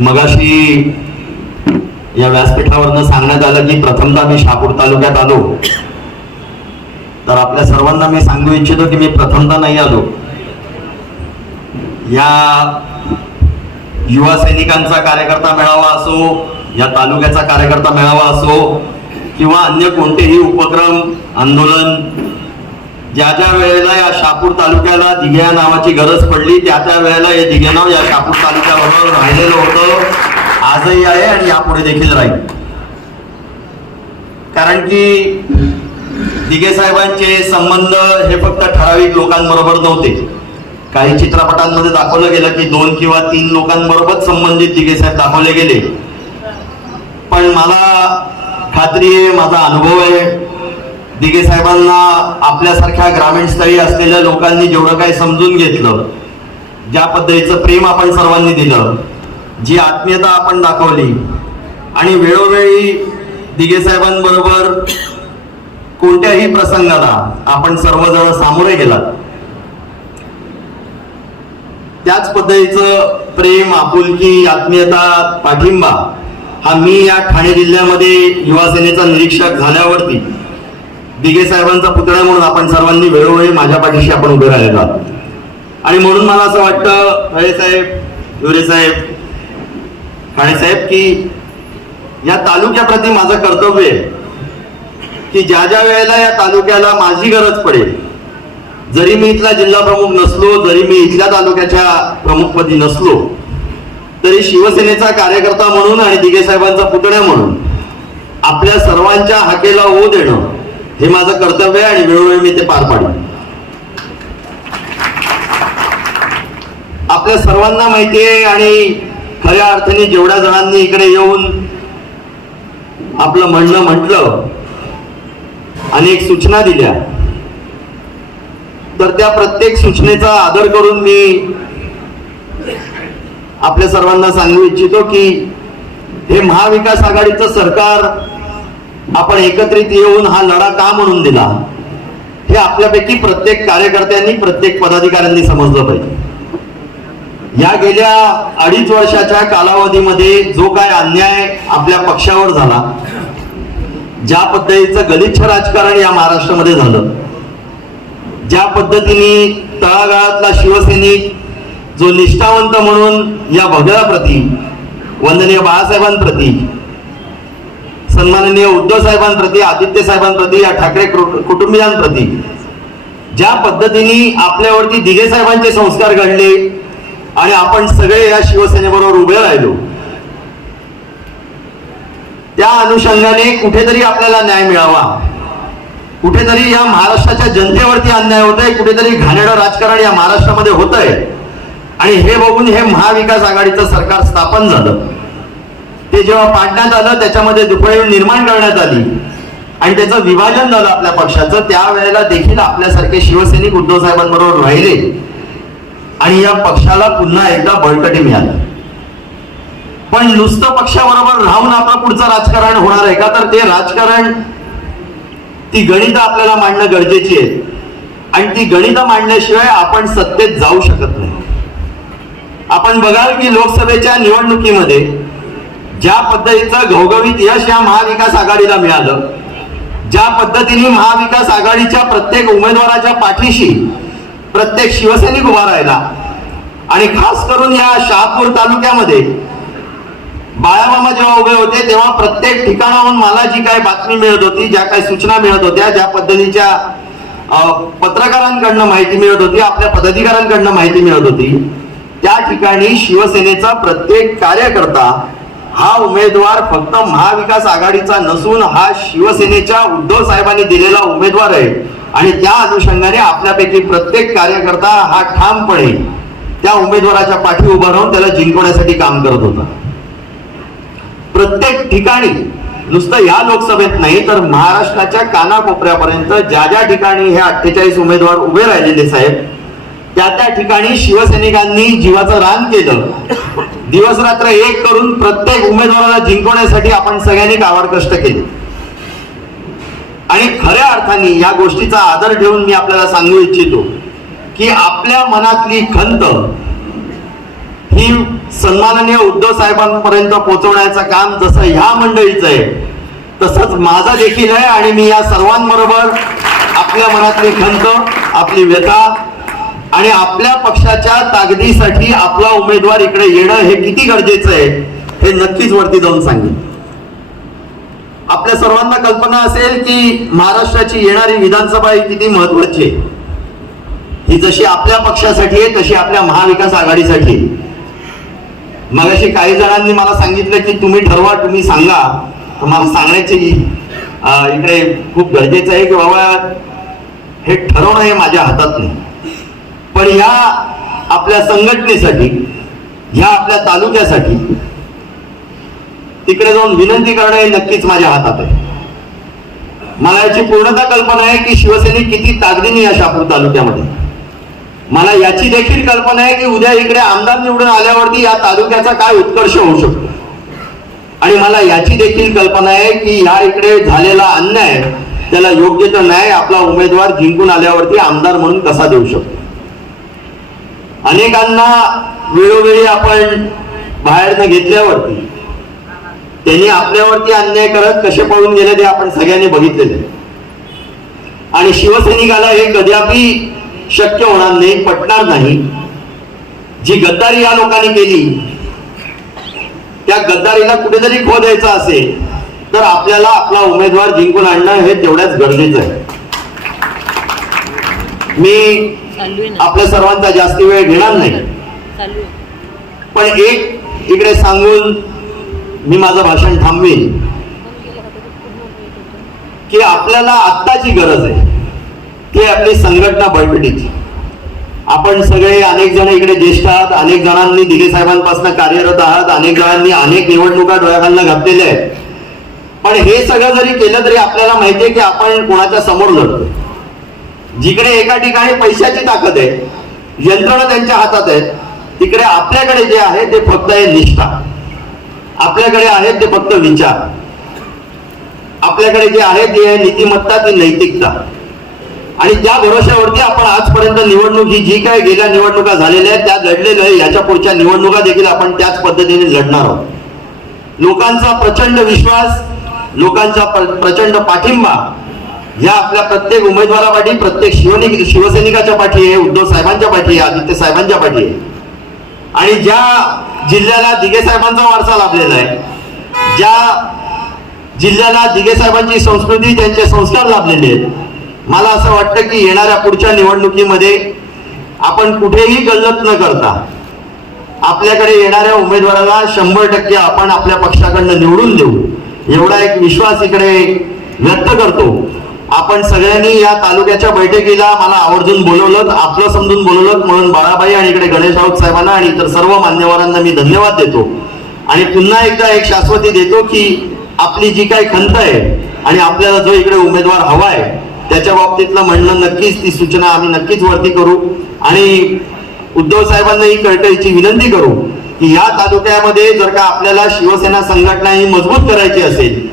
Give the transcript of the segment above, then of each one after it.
मगाशी या व्यासपीठावरनं सांगण्यात आलं की प्रथमदा मी शहापूर तालुक्यात आलो. तर आपल्या सर्वांना मी सांगू इच्छितो की मी प्रथमदा नाही आलो. या युवा सैनिकांचा कार्यकर्ता मेळावा असो या तालुक्याचा कार्यकर्ता मेळावा असो किंवा अन्य कोणतेही उपक्रम आंदोलन ज्या ज्या वेळेला या शापूर तालुक्याला दिघ्या नावाची गरज पडली त्या त्या वेळेला हे दिघे नाव या शापूर तालुक्याबरोबर राहिलेलं होतं. आजही आहे आणि यापुढे देखील राहील. कारण की दिघे साहेबांचे संबंध हे फक्त ठराविक लोकांबरोबर नव्हते. काही चित्रपटांमध्ये दाखवलं गेलं की दोन किंवा तीन लोकांबरोबर संबंधित दिघे साहेब दाखवले गेले. पण मला खात्री आहे माझा अनुभव आहे दिघे साहेबांना आपल्यासारख्या ग्रामीण स्थळी असलेल्या लोकांनी जेवढं काही समजून घेतलं ज्या पद्धतीचं प्रेम आपण सर्वांनी दिलं जी आत्मीयता आपण दाखवली आणि वेळोवेळी दिघे साहेबांबरोबर कोणत्याही प्रसंगाला आपण सर्वजण सामोरे गेलात. त्याच पद्धतीचं प्रेम आपुलकी आत्मीयता पाठिंबा हा मी या ठाणे जिल्ह्यामध्ये युवा सेनेचा निरीक्षक झाल्यावरती दिगे साहेबांचा पुतळा म्हणून आपण सर्वांनी वेळोवेळी माझ्या पाठीशी आपण उभे राहिलेलो आहोत. आणि म्हणून मला असं वाटतं हळे साहेब युरे साहेब खाणे साहेब की या तालुक्याप्रती माझं कर्तव्य आहे की ज्या ज्या वेळेला या तालुक्याला माझी गरज पडेल जरी मी इथला जिल्हा प्रमुख नसलो जरी मी इथल्या तालुक्याच्या प्रमुखपदी नसलो तरी शिवसेनेचा कार्यकर्ता म्हणून आणि दिगे साहेबांचा पुतण्या म्हणून आपल्या सर्वांच्या हाकेला ओ देणं हे माझं कर्तव्य आहे आणि वेळोवेळी मी ते पार पाडेन. आपल्या सर्वांना माहिती आहे आणि खऱ्या अर्थाने जेवढ्या जणांनी इकडे येऊन आपलं म्हणणं म्हटलं एक सूचना दिल्या तर त्या प्रत्येक सूचनेचा आदर करून मी आपल्या सर्वांना सांगू इच्छितो की हे महाविकास आघाडीचं सरकार आपण एकत्रित येऊन हा लढा का म्हणून दिला? हे आपल्यापैकी प्रत्येक कार्यकर्त्यांनी प्रत्येक पदाधिकाऱ्यांनी समजलं पाहिजे. या गेल्या अडीच वर्षाच्या कालावधीमध्ये जो काय अन्याय आपल्या पक्षावर झाला ज्या पद्धतीचं गलिच्छ राजकारण या महाराष्ट्रामध्ये झालं ज्या पद्धतीने तळागाळातला शिवसैनिक जो निष्ठावंत म्हणून या भगव्याप्रती वंदनीय बाळासाहेबांप्रती सन्माननीय उद्धव साहेबांप्रती आदित्य साहेबांप्रती या ठाकरे कुटुंबियांप्रती. ज्या पद्धतीने आपल्यावरती दिघे साहेबांचे संस्कार घडले आणि आपण सगळे या शिवसेनेबरोबर उभे राहिलो त्या अनुषंगाने कुठेतरी आपल्याला न्याय मिळावा. कुठेतरी या महाराष्ट्राच्या जनतेवरती अन्याय होत आहे कुठेतरी घाणेडं राजकारण या महाराष्ट्रामध्ये होत आहे आणि हे बघून हे महाविकास आघाडीचं सरकार स्थापन झालं. ते जेव्हा पाडण्यात आलं त्याच्यामध्ये दुपळी निर्माण करण्यात आली. आणि त्याचं विभाजन झालं आपल्या पक्षाचं त्यावेळेला देखील आपल्यासारखे शिवसैनिक उद्धव साहेबांबरोबर राहिले. आणि या पक्षाला पुन्हा एकदा बळकटी मिळालं. पण नुसतं पक्षाबरोबर राहून आपलं पुढचं राजकारण होणार आहे का? तर ते राजकारण ती गणित आपल्याला मांडणं गरजेची आहे आणि ती गणित मांडल्याशिवाय आपण सत्तेत जाऊ शकत नाही. आपण बघाल की लोकसभेच्या निवडणुकीमध्ये ज्या पद्धतीचं घवघवीत यश या महाविकास आघाडीला मिळालं ज्या पद्धतीने महाविकास आघाडीच्या प्रत्येक उमेदवाराच्या पाठीशी प्रत्येक शिवसैनिक उभा राहिला आणि खास करून या शहापूर तालुक्यामध्ये बाळामामा जेव्हा उभे होते तेव्हा प्रत्येक ठिकाणाहून मला जी काही बातमी मिळत होती ज्या काही सूचना मिळत होत्या ज्या पद्धतीच्या अं, पत्रकारांकडनं माहिती मिळत होती आपल्या पदाधिकाऱ्यांकडनं माहिती मिळत होती त्या ठिकाणी शिवसेनेचा प्रत्येक कार्यकर्ता हा उमेदवार फक्त महाविकास आघाडीचा नसून हा शिवसेनेच्या उद्धव साहेबांनी दिलेला उमेदवार आहे. आणि त्या अनुषंगाने आपल्यापैकी प्रत्येक कार्यकर्ता हा ठामपणे त्या उमेदवाराच्या पाठी उभा राहून त्याला जिंकवण्यासाठी काम करत होता. प्रत्येक ठिकाणी नुसतं या लोकसभेत नाही तर महाराष्ट्राच्या कानाकोपऱ्यापर्यंत ज्या ज्या ठिकाणी हे अठ्ठेचाळीस उमेदवार उभे राहिलेले साहेब त्या त्या ठिकाणी शिवसैनिकांनी जीवाचं रान केलं. दिवस रात्र एक करून प्रत्येक उमेदवाराला जिंकवण्यासाठी आपण सगळ्यांनी कावाड कष्ट केले. आणि खऱ्या अर्थाने या गोष्टीचा आदर ठेवून मी आपल्याला सांगू इच्छितो की आपल्या मनातली खंत ही सन्माननीय उद्धव साहेबांपर्यंत पोहोचवण्याचं काम जसं ह्या मंडळीचं आहे तसंच माझा देखील आहे आणि मी या सर्वांबरोबर आपल्या मनातली खंत आपली व्यथा आणि आपल्या पक्षाच्या ताकदीसाठी आपला उमेदवार इकडे येणं हे किती गरजेचं आहे हे नक्कीच वरती जाऊन सांगेन. आपल्या सर्वांना कल्पना असेल की महाराष्ट्राची येणारी विधानसभा ही किती महत्वाची आहे. ही जशी आपल्या पक्षासाठी आहे तशी आपल्या महाविकास आघाडीसाठी आहे. मगाशी काही जणांनी मला सांगितलं की तुम्ही ठरवा तुम्ही सांगा. मला सांगण्याची इकडे खूप गरजेचं आहे की बाबा हे ठरवणं हे माझ्या हातात नाही. पण ह्या आपल्या संघटनेसाठी ह्या आपल्या तालुक्यासाठी तिकडे जाऊन विनंती करणं हे नक्कीच माझ्या हातात आहे. मला याची पूर्णता कल्पना आहे की शिवसेने किती ताकदीने या शापूर तालुक्यामध्ये. मला याची देखील कल्पना आहे की उद्या इकडे आमदार निवडून आल्यावरती या तालुक्याचा काय उत्कर्ष होऊ शकतो. आणि मला याची देखील कल्पना आहे की या इकडे झालेला अन्याय त्याला योग्य तो न्याय आपला उमेदवार जिंकून आल्यावरती आमदार म्हणून कसा देऊ शकतो. अनेकांना वेळोवेळी आपण बाहेरनं घेतल्यावरती त्यांनी आपल्यावरती अन्याय करत कसे पळून गेले ते आपण सगळ्यांनी बघितलेले आणि शिवसैनिकाला हे कदापि शक्य होणार नाही पटणार नाही. जी गद्दारी या लोकांनी केली त्या गद्दारीला कुठेतरी खो द्यायचा असेल तर आपल्याला आपला उमेदवार जिंकून आणणं हे तेवढ्याच गरजेचं आहे. मी आपल्या सर्वांचा जास्ती वेळ घेणार नाही. आहे. पण एक इकडे सांगून मी माझं भाषण थांबवीन. की आपल्याला आत्ताची गरज आहे. ती आपली संघटना बळकटीची आपण सगळे अनेक जण इकडे ज्येष्ठ आहात अनेक जणांनी दिघे साहेबांपासून कार्यरत आहात अनेक जणांनी अनेक निवडणुका डोळ्याखालनं घातलेल्या आहेत. पण हे सगळं जरी केलं तरी आपल्याला माहितीये की आपण कोणाच्या समोर लढतो जिकडे एका ठिकाणी पैशाची ताकद आहे यंत्रणा त्यांच्या हातात आहे तिकडे आपल्याकडे जे आहे ते फक्त आहे निष्ठा. आपल्याकडे आहे ते फक्त विचार. आपल्याकडे जे आहे ते आहे नीतिमत्ता ती नैतिकता. आणि त्या भरोश्यावरती आपण आजपर्यंत निवडणूक ही जी काय गेल्या निवडणुका झालेल्या आहेत त्या लढलेल्या आहे याच्या पुढच्या निवडणुका देखील आपण त्याच पद्धतीने लढणार आहोत. लोकांचा प्रचंड विश्वास लोकांचा प्रचंड पाठिंबा या आपल्या प्रत्येक उमेदवारापाठी प्रत्येक शिवनिक शिवसैनिकाच्या पाठी आहे उद्धव साहेबांच्या पाठी आहे आदित्य साहेबांच्या पाठी आहे. आणि ज्या जिल्ह्याला दिगे साहेबांचा वारसा लाभलेला आहे ज्या जिल्ह्याला दिगे साहेबांची संस्कृती त्यांचे संस्कार लाभलेले आहेत मला असं वाटतं की येणाऱ्या पुढच्या निवडणुकीमध्ये आपण कुठेही गल्लत न करता आपल्याकडे येणाऱ्या उमेदवाराला शंभर टक्के आपण आपल्या पक्षाकडनं निवडून देऊ. एवढा एक विश्वास इकडे व्यक्त करतो. आपण सगळ्यांनी या तालुक्याच्या बैठकीला मला आवर्जून बोलवलं आपलं समजून बोलवलं म्हणून बाळाबाई आणि इकडे गणेश राऊत साहेबांना आणि इतर सर्व मान्यवरांना मी धन्यवाद देतो. आणि पुन्हा एकदा एक शाश्वती देतो की आपली जी काही खंत आहे आणि आपल्याला जो इकडे उमेदवार हवा आहे त्याच्या बाबतीतलं म्हणणं नक्कीच ती सूचना आम्ही नक्कीच वरती करू. आणि उद्धव साहेबांना ही कळकळीची विनंती करू की या तालुक्यामध्ये जर का आपल्याला शिवसेना संघटना ही मजबूत करायची असेल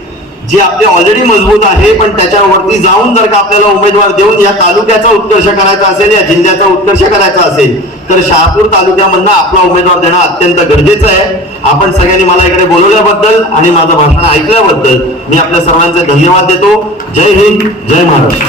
जी आपली ऑलरेडी मजबूत आहे पण त्याच्यावरती जाऊन जर का आपल्याला उमेदवार देऊन या तालुक्याचा उत्कर्ष करायचा असेल या जिल्ह्याचा उत्कर्ष करायचा असेल तर शहापूर तालुक्यामधनं आपला उमेदवार देणं अत्यंत गरजेचं आहे. आपण सगळ्यांनी मला इकडे बोलवल्याबद्दल आणि माझं भाषण ऐकल्याबद्दल मी आपल्या सर्वांचे धन्यवाद देतो. जय हिंद जय महाराष्ट्र.